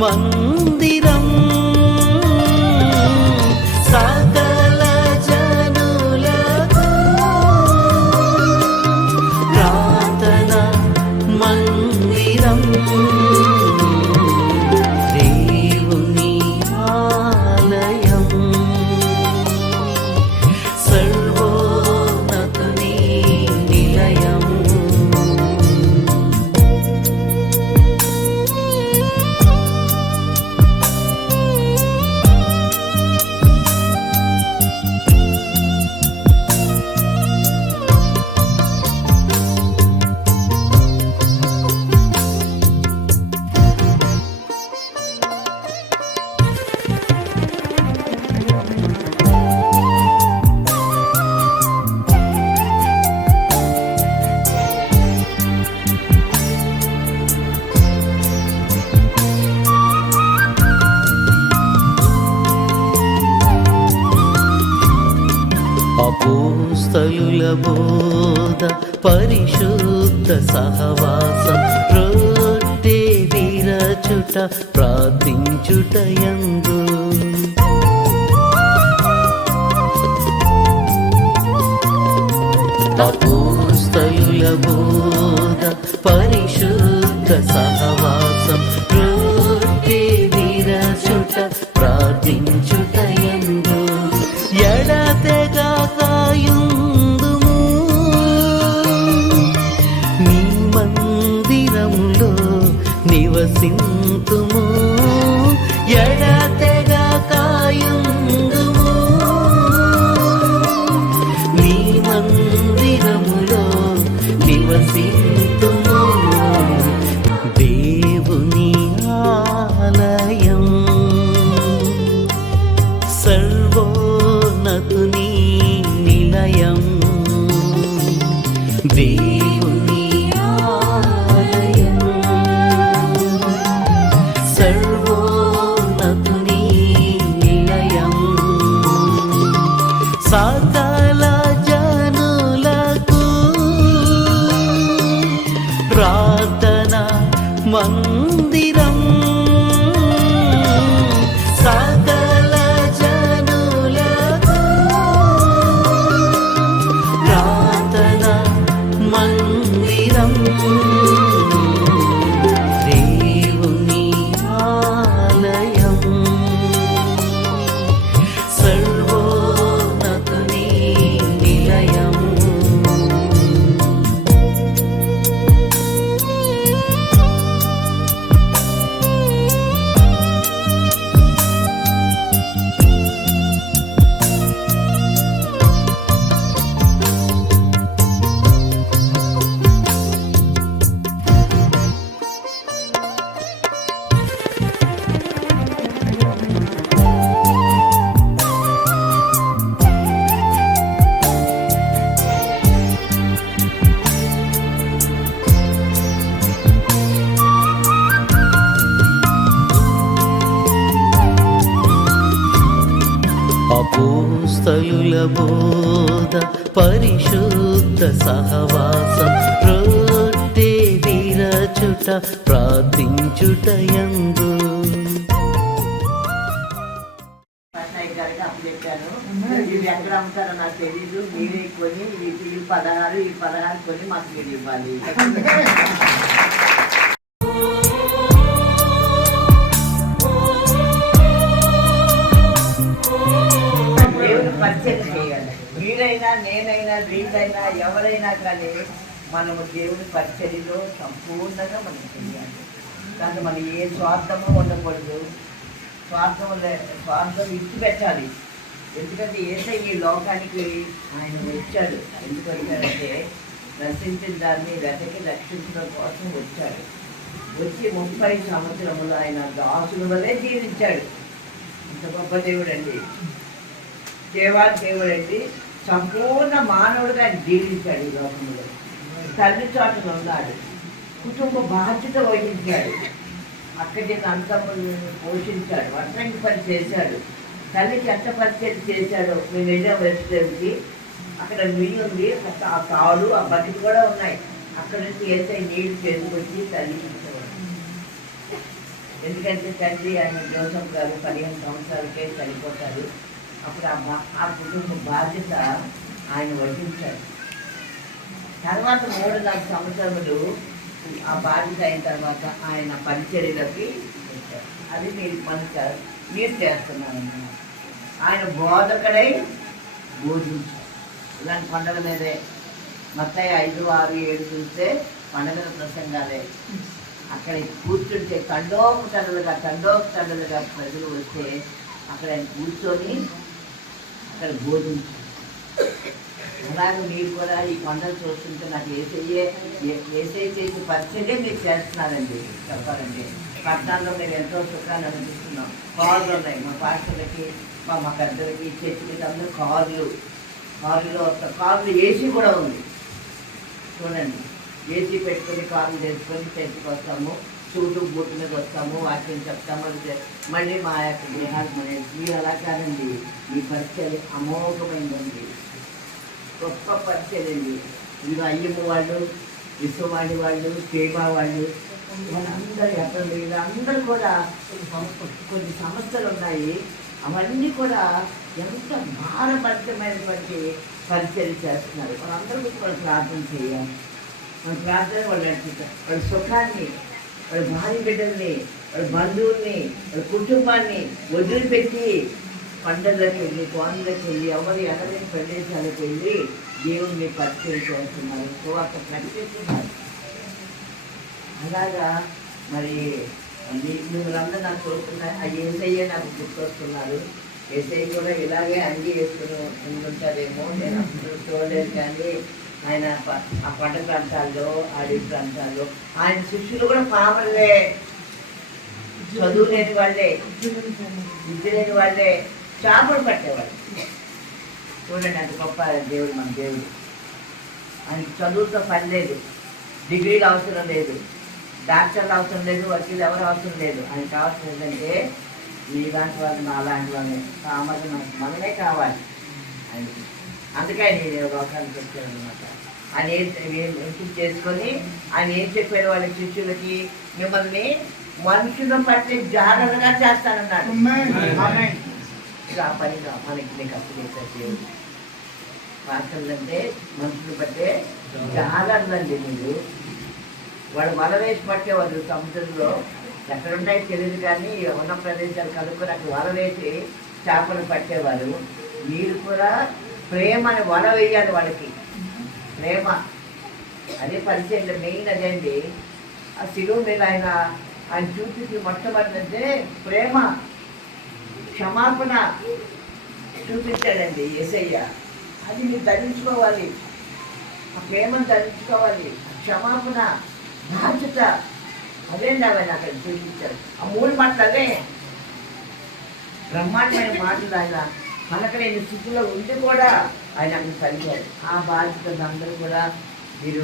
మందిరం సకల జనులకు ప్రార్థన మందిరం దేవుని ఆలయం సర్వోన్నతుని నిలయం అపోస్తలుల బోధ పరిశుద్ధ సహవాసం రొట్టె విరచుట ప్రార్థించుటయందు అపోస్తలుల బోధ పరిశుద్ధ సహవాసం రొట్టె విరచుట ప్రార్థించుటయందు ఎడతెగా కాయుందుము నీ మందిరములో నివసింతుము ఎడతెగా కాయుందుము నీ మందిరములో నివసింతుము దేవుని ఆలయం సర్వోన్నతుని నిలయం దేవుని ఆలయం సర్వోన్నతుని నిలయం సకల జనులకు ప్రార్థన మందిరం సకల జనులకు ప్రార్థన మందిరం దేవుని ఆలయం సర్వోన్నతుని నిలయం అపోస్తలుల బోధ పరిశుద్ధ సహవాసం రొట్టె విరచుట ప్రార్థించుటయందు ఇవి ఎక్కడ అమ్ముతారో నాకు తెలీదు, మీరే కొని ఈ 16 ఈ 16 కొని మాకు మీరు ఇవ్వాలి. పరిచయం చేయాలి. మీరైనా నేనైనా వీళ్ళైనా ఎవరైనా కానీ మనము దేవుని పరిచర్యలో సంపూర్ణంగా మనం చేయాలి. దాంట్లో మనం ఏ స్వార్థము ఉండకూడదు. స్వార్థం విడిచిపెట్టాలి. ఎందుకంటే యేసయ్య ఈ లోకానికి ఆయన వచ్చాడు. ఎందుకు వచ్చాడంటే రక్షించిన దాన్ని వెతకి రక్షించడం కోసం వచ్చాడు. వచ్చి 30 సంవత్సరములు ఆయన దాసుల వల్లే జీవించాడు. ఇంత గొప్ప దేవుడు అండి, దేవుడు అండి. సంపూర్ణ మానవుడిగా ఆయన జీవించాడు. ఈ లోకంలో తల్లి చోటను ఉన్నాడు. కుటుంబ బాధ్యత వహించాడు. అక్కడి అంతములను పోషించాడు. వడ్రంగి పని చేశాడు. తల్లికి ఎంత పరిచయం చేశాడో. మేము వెళ్ళాం రెస్టారెంట్కి. అక్కడ నీళ్ళు ఉంది, ఆ తాడు ఆ బకెట్ కూడా ఉన్నాయి. అక్కడ నుంచి వేసే నీళ్ళు చేసుకొచ్చి తల్లికి ఇచ్చేవాడు. ఎందుకంటే తండ్రి ఆయన జోసఫ్ గారు 15 సంవత్సరాలకే చనిపోతారు. అప్పుడు ఆ కుటుంబ బాధ్యత ఆయన వహించారు. తర్వాత 3-4 సంవత్సరములు ఆ బాధ్యత అయిన తర్వాత ఆయన పరిచర్యలోకి వచ్చారు. అది మీరు చేస్తున్నారన్నమాట. ఆయన బోధకుడై బోధించారు. ఇలాంటి పండుగ మీదే మత్తయి 5, 6, 7 చూస్తే పండుగల ప్రసంగాలే. అక్కడ కూర్చుంటే తండోపతండలుగా ప్రజలు వస్తే అక్కడ ఆయన కూర్చొని అక్కడ బోధించారు. అలాగే మీరు కూడా ఈ పండుగ చూస్తుంటే నాకు ఏసై చేసి పరిచయే మీరు చేస్తున్నారండి. చెప్పాలంటే పట్టణాల్లో మేము ఎంతో సుఖాన్ని అనిపిస్తున్నాం. కార్లు ఉన్నాయి మా పాస్టర్లకి, మా పెద్దలకి, చర్చిలకి అందరూ కార్లు ఏసీ కూడా ఉంది. చూడండి, ఏసీ పెట్టుకొని కార్లు తెచ్చుకొని చర్చికి వస్తాము, సూటు బూట్ మీద వస్తాము, వాక్యం చెప్తాము, మళ్ళీ మా యొక్క దేహాలు మీరు అలా కాదండి. మీ పరిచయం అమోఘమైందండి, గొప్ప పరిచయం అండి. ఇదిగో అయ్యమ్మ వాళ్ళు, విశ్వవాణి వాళ్ళు, ప్రేమ వాళ్ళు, వాళ్ళందరూ ఎక్కడ వీళ్ళందరూ కూడా కొన్ని సంస్థలు ఉన్నాయి. అవన్నీ కూడా ఎంత భారభరితమైనటువంటి పరిచయం చేస్తున్నారు. వాళ్ళందరూ కూడా వాళ్ళు ప్రార్థన చేయాలి. మన ప్రార్థన వాళ్ళు నడిపిస్తారు. వాళ్ళ సుఖాన్ని, వాళ్ళ భార్య బిడ్డల్ని, వాళ్ళ బంధువుల్ని, వాళ్ళ కుటుంబాన్ని వదిలిపెట్టి పండుగలకు వెళ్ళి, కోనలకు వెళ్ళి, ఎవరు ఎనలేని ప్రదేశాలకు వెళ్ళి దేవుణ్ణి పరిచయం చేస్తున్నారు, సువార్త ప్రకటిస్తున్నారు. అలాగా మరి మిమ్మల్ందరూ నాకు చూస్తున్నారు. ఆ ఏసయ్య నాకు గుర్తొస్తున్నారు. ఏసయ్య కూడా ఇలాగే అంగి వేసుకుని ఉంటుంటారేమో, నేను అప్పుడు చూడలేదు. కానీ ఆయన ఆ పంట ప్రాంతాల్లో, అడవి ప్రాంతాల్లో ఆయన శిష్యులు కూడా పామలే, చదువు లేని వాళ్ళే, విద్య లేని వాళ్ళే, చేపలు పట్టేవాళ్ళు. చూడండి అంత గొప్ప దేవుడు మన దేవుడు. ఆయనకి చదువుతో పని లేదు, డిగ్రీలు అవసరం లేదు, డాక్టర్లు అవసరం లేదు, వకీలు ఎవరు అవసరం లేదు. ఆయనకు కావాల్సిన ఏంటంటే మీలాంటి వాళ్ళు, నాలాంటి వాళ్ళని సామాన్య మనమే కావాలి ఆయనకి. అందుకే ఆయన లోకానికి వచ్చాడు అనమాట. ఆయన ఎంపిక చేసుకొని ఆయన ఏం చెప్పాడు వాళ్ళ శిష్యులకి, మిమ్మల్ని మనుషుల పట్టి జాగ్రత్తగా చేస్తానన్నాడు. ఆ పనిగా మనకి నీకు అప్పు చేశారు దేవుడు. పాత్రలు అంటే మనుషులు పట్టే జాగ్రత్తలండి. మీరు వాడు వల వేసి పట్టేవాళ్ళు సముద్రంలో, ఎక్కడుంటాయో తెలియదు కానీ ఉన్న ప్రదేశాలు కలుపుకొని అక్కడ వల వేసి చేపలు పట్టేవారు. మీరు కూడా ప్రేమని వల వేయాలి వాళ్ళకి. ప్రేమ అదే పరిచయం, మెయిన్ అదే అండి. ఆ శిలువ మీద ఆయన చూపించి మొట్టమొదటి ప్రేమ, క్షమాపణ చూపించాడండి యేసయ్య. అది మీరు ధరించుకోవాలి, ఆ ప్రేమను ధరించుకోవాలి, క్షమాపణ, బాధ్యత. అదేంటి అవన్నీ అక్కడ చూపించారు. ఆ 3 మాటలు అదే బ్రహ్మాండమైన మాటలు. ఆయన మనకలేని స్థితిలో ఉండి కూడా ఆయన అక్కడ కలిగారు. ఆ బాధ్యతలు అందరూ కూడా మీరు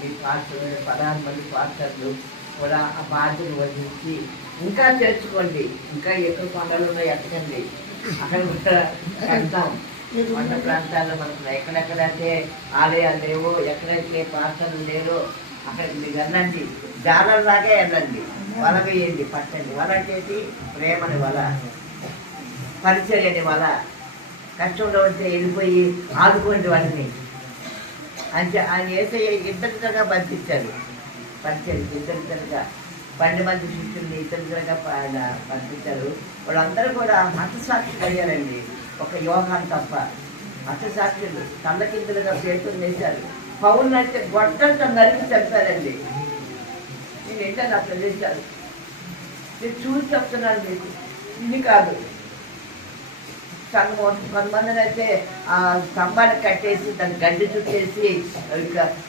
మీ పాస్టర్లు 16 మంది పాస్టర్లు కూడా ఆ బాధ్యతను వహించి ఇంకా చేర్చుకోండి. ఇంకా ఎక్కువ కొండలు ఉన్నాయి, ఎక్కకండి. అక్కడ కూడా వెళ్తాం. కొండ ప్రాంతాల్లో మనకు ఎక్కడెక్కడైతే ఆలయాలు లేవో, ఎక్కడైతే పాస్టర్లు లేరో అక్కడికి మీరు వెళ్ళండి. జాలర్లాగే వెళ్ళండి, వల వేయండి, పట్టండి. వల చేసి ప్రేమని వల, పరిచర్యని వల. కష్టంలో ఉంటే వెళ్ళిపోయి ఆదుకోండి వాళ్ళని. అంటే ఆయన యేసయ్య ఇద్దరిగా పంపించారు. పరిచర్య ఇద్దరిగా 12 మంది శిష్యుల్ని ఇద్దరిగా ఆయన పంపించారు. వాళ్ళందరూ కూడా హతసాక్షులు అయ్యారండి, ఒక యోహాను తప్ప. హతసాక్షులు కళ్ళకిందులుగా పేర్కొని వేశారు. పౌరులు అయితే గొడ్డంతో నరికి చెప్తారండి. నేను ఏంటంటే ఆ ప్రదేశాలు నేను చూసి చెప్తున్నాను మీకు, ఇది కాదు. కొంతమందిని అయితే ఆ స్తంభాన్ని కట్టేసి దాన్ని గడ్డి చుట్టేసి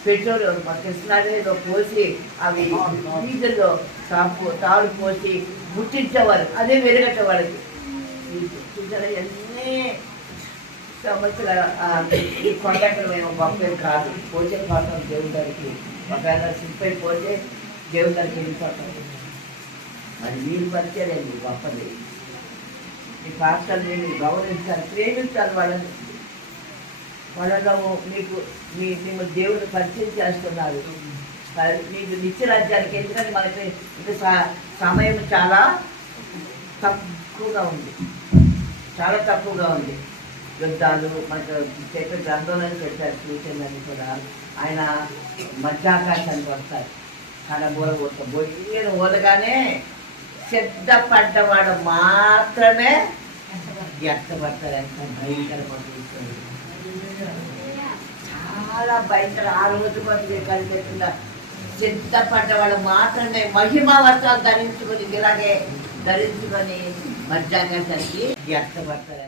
పెట్రోల్ కృష్ణాలో పోసి అవి డీజిల్లో తాడు పోసి ముట్టించేవారు. అదే వెలుగట్టే వాళ్ళకి. చూసారా ఎన్ని సంవత్సరాల ఈ కొండక్కడ మేము గొప్ప కాదు. పోసే పోతాం దేవుడి గారికి. ఒకవేళ సిప్పై పోతే దేవుడి గారికి వెళ్ళిపోతాం. మరి మీరు పరిచయండి గొప్పది. మీ పాత్రల్ని మీరు గౌరవించాలి, ప్రేమించాలి వాళ్ళని. వాళ్ళలో మీకు దేవుడు పరిచయం చేస్తున్నారు. నీకు నిత్య రాజ్యానికి. ఎందుకంటే మనకి ఇది సమయం చాలా తక్కువగా ఉంది, చాలా తక్కువగా ఉంది. యుద్ధాలు మనకు చెప్పే గ్రంథంలో పెట్టారు సూచనలు కూడా. ఆయన మధ్యాకాశానికి వస్తారు, కడబోల బొయ్యను ఓదగానే సిద్ధపడ్డవాడు మాత్రమే ఎత్తపడతారు. ఎంత భయంకరమైన చాలా భయంకర. ఆ రోజు కొంచెం కలిగిస్తుందా సిద్ధపడ్డవాడు మాత్రమే మహిమ వస్త్రాలు ధరించుకొని ఇలాగే ధరించుకొని మధ్యాకాశానికి ఎత్తపడతారు.